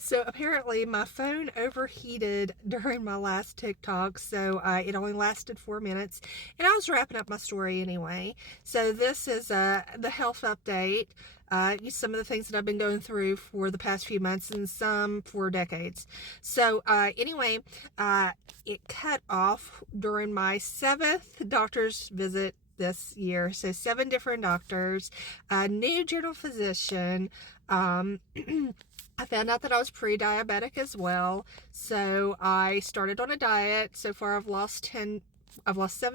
So apparently my phone overheated during my last TikTok, so it only lasted 4 minutes, and I was wrapping up my story anyway. So this is the health update. Some of the things that I've been going through for the past few months and some for decades. So anyway, it cut off during my 7th doctor's visit this year. So 7 different doctors, a new general physician. I found out that I was pre-diabetic as well, so I started on a diet. So far I've lost 7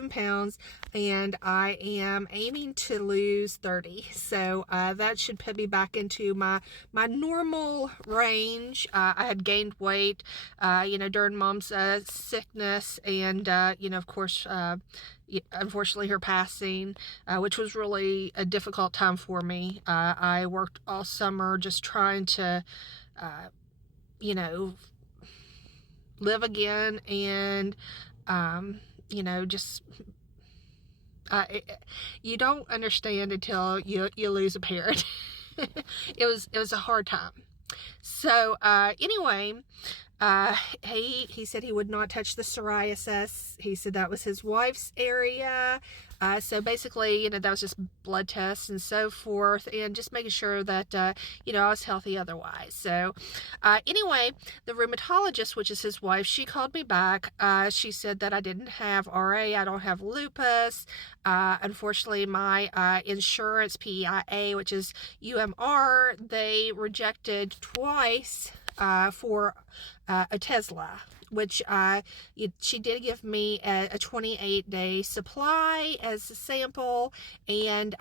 pounds, and I am aiming to lose 30. So that should put me back into my normal range. I had gained weight, during mom's sickness, and of course, unfortunately her passing, which was really a difficult time for me. I worked all summer just trying to, you know, live again, and just you don't understand until you lose a parent. It was a hard time. So anyway, he said he would not touch the psoriasis. He said that was his wife's area. So basically, that was just blood tests and so forth, and just making sure that, I was healthy otherwise. So anyway, the rheumatologist, which is his wife, she called me back. She said that I didn't have RA, I don't have lupus. Unfortunately, my insurance, PEIA, which is UMR, they rejected twice for Otezla, which she did give me a 28-day supply as a sample, and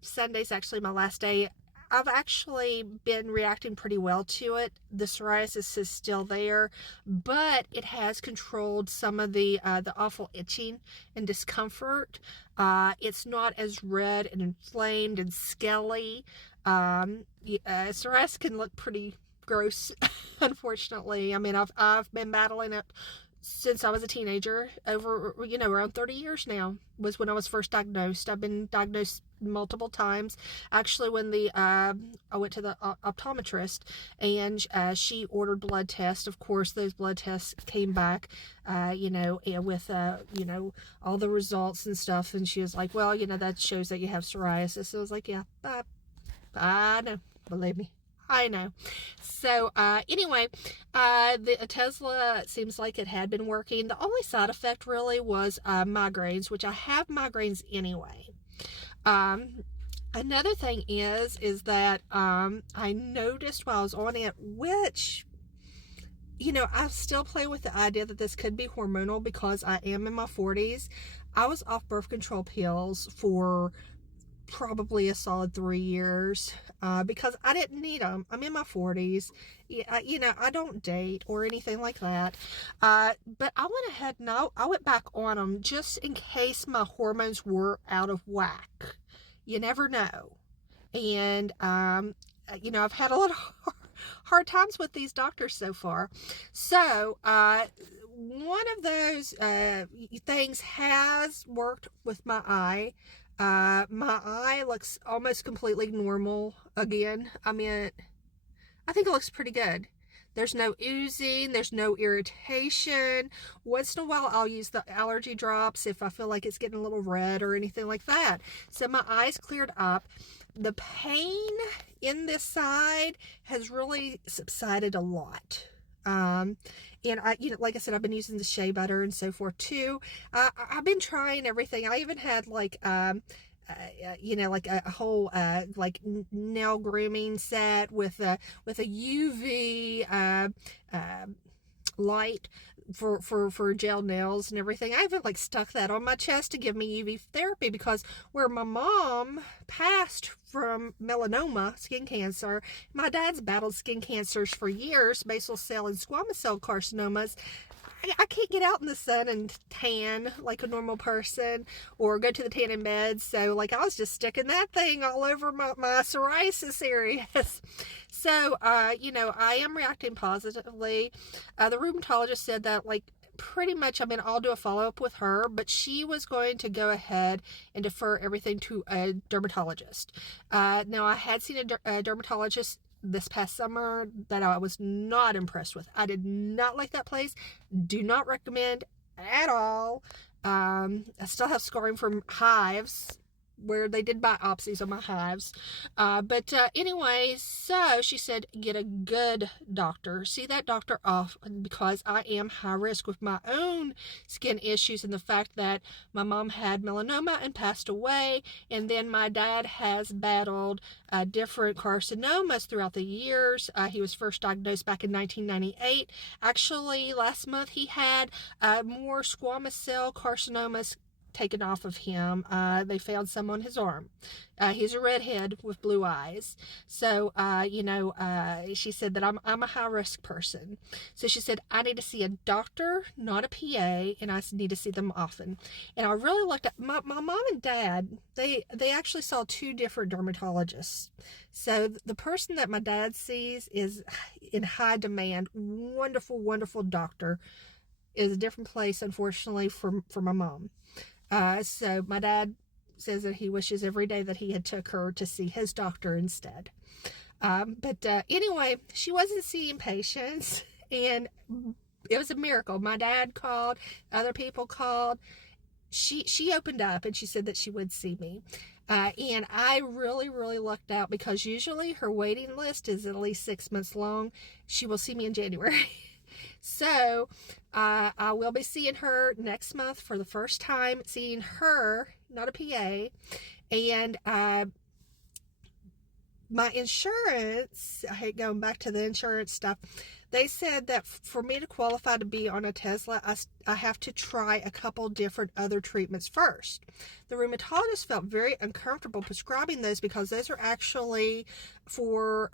Sunday's actually my last day. I've actually been reacting pretty well to it. The psoriasis is still there, but it has controlled some of the awful itching and discomfort. It's not as red and inflamed and scaly. Psoriasis can look pretty gross, unfortunately. I mean, I've been battling it since I was a teenager. Over around 30 years now was when I was first diagnosed. I've been diagnosed multiple times. Actually, when I went to the optometrist, and she ordered blood tests. Of course, those blood tests came back, with all the results and stuff. And she was like, "Well, that shows that you have psoriasis." So I was like, "Yeah, I know. Believe me, I know." So anyway, the Otezla seems like it had been working. The only side effect really was migraines, which I have migraines anyway. Another thing is that I noticed while I was on it, which I still play with the idea that this could be hormonal because I am in my 40s. I was off birth control pills for probably a solid 3 years because I didn't need them. I'm in my 40s. I don't date or anything like that. But I went ahead and I went back on them just in case my hormones were out of whack. You never know. And, I've had a lot of hard times with these doctors so far. So, one of those things has worked with my eye. My eye looks almost completely normal again. I mean, I think it looks pretty good. There's no oozing, there's no irritation. Once in a while, I'll use the allergy drops if I feel like it's getting a little red or anything like that. So my eyes cleared up. The pain in this side has really subsided a lot. And I, like I said, I've been using the shea butter and so forth too. I've been trying everything. I even had like a whole nail grooming set with a UV light for gel nails and everything. I even stuck that on my chest to give me UV therapy, because where my mom passed from melanoma, skin cancer, my dad's battled skin cancers for years, basal cell and squamous cell carcinomas. I can't get out in the sun and tan like a normal person or go to the tanning bed. So I was just sticking that thing all over my psoriasis areas. So, I am reacting positively. The rheumatologist said that pretty much, I'll do a follow-up with her, but she was going to go ahead and defer everything to a dermatologist. Now, I had seen a dermatologist this past summer that I was not impressed with. I did not like that place. Do not recommend at all. I still have scarring from hives where they did biopsies on my hives. But anyway, so she said, get a good doctor. See that doctor off, because I am high risk with my own skin issues and the fact that my mom had melanoma and passed away. And then my dad has battled different carcinomas throughout the years. He was first diagnosed back in 1998. Actually, last month he had more squamous cell carcinomas taken off of him. They found some on his arm. He's a redhead with blue eyes. So, she said that I'm a high risk person. So she said, I need to see a doctor, not a PA, and I need to see them often. And I really looked at my mom and dad, they actually saw two different dermatologists. So the person that my dad sees is in high demand, wonderful, wonderful doctor, is a different place, unfortunately, for my mom. So my dad says that he wishes every day that he had took her to see his doctor instead. But anyway, she wasn't seeing patients, and it was a miracle. My dad called, other people called. She opened up and she said that she would see me. And I really, really lucked out, because usually her waiting list is at least 6 months long. She will see me in January. So I will be seeing her next month for the first time, seeing her, not a PA. And my insurance, I hate going back to the insurance stuff, they said that for me to qualify to be on Otezla, I have to try a couple different other treatments first. The rheumatologist felt very uncomfortable prescribing those, because those are actually for,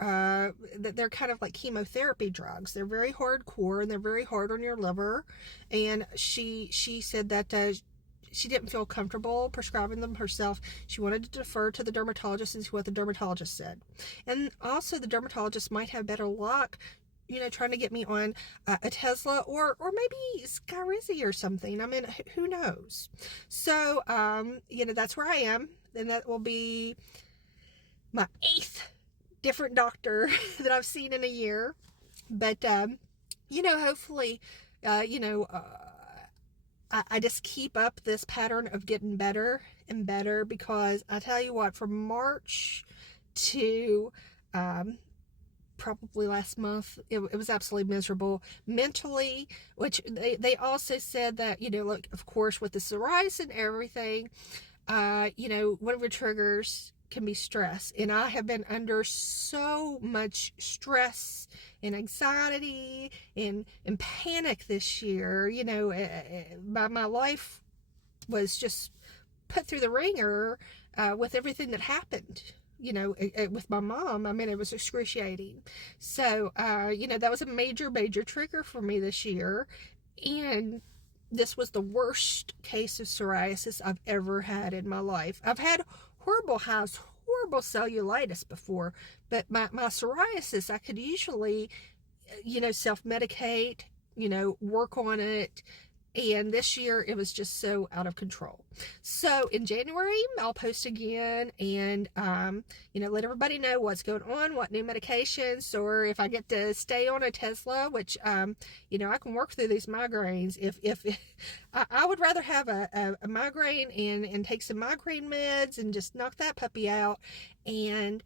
they're kind of like chemotherapy drugs. They're very hardcore, and they're very hard on your liver. And she said that she didn't feel comfortable prescribing them herself. She wanted to defer to the dermatologist and see what the dermatologist said. And also the dermatologist might have better luck, trying to get me on Otezla or maybe Skyrizi or something. I mean, who knows? So, that's where I am. And that will be my 8th different doctor that I've seen in a year. But, hopefully, I just keep up this pattern of getting better and better, because I tell you what, from March to probably last month, it was absolutely miserable mentally, which they also said that, look, of course, with the psoriasis and everything, one of your triggers can be stress. And I have been under so much stress and anxiety and panic this year. My life was just put through the ringer with everything that happened. With my mom, I mean, it was excruciating. So, that was a major, major trigger for me this year. And this was the worst case of psoriasis I've ever had in my life. I've had horrible hives, horrible cellulitis before, but my psoriasis, I could usually, self-medicate, work on it. And this year, it was just so out of control. So in January, I'll post again and, let everybody know what's going on, what new medications, or if I get to stay on Otezla, which, I can work through these migraines. If I would rather have a migraine and take some migraine meds and just knock that puppy out and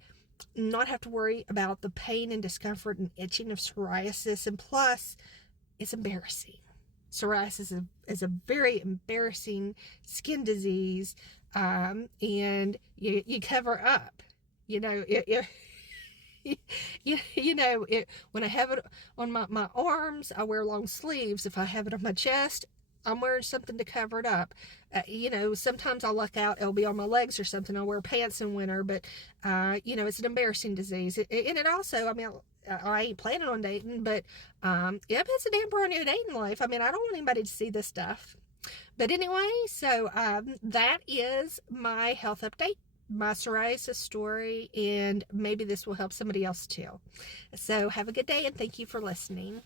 not have to worry about the pain and discomfort and itching of psoriasis. And plus, it's embarrassing. Psoriasis is a very embarrassing skin disease, and you cover up. When I have it on my arms, I wear long sleeves. If I have it on my chest, I'm wearing something to cover it up. Sometimes I'll luck out, it'll be on my legs or something. I'll wear pants in winter, but, it's an embarrassing disease. And it also, I mean, I ain't planning on dating, but it puts a damper on your dating life. I mean, I don't want anybody to see this stuff. But anyway, so that is my health update, my psoriasis story, and maybe this will help somebody else too. So have a good day, and thank you for listening.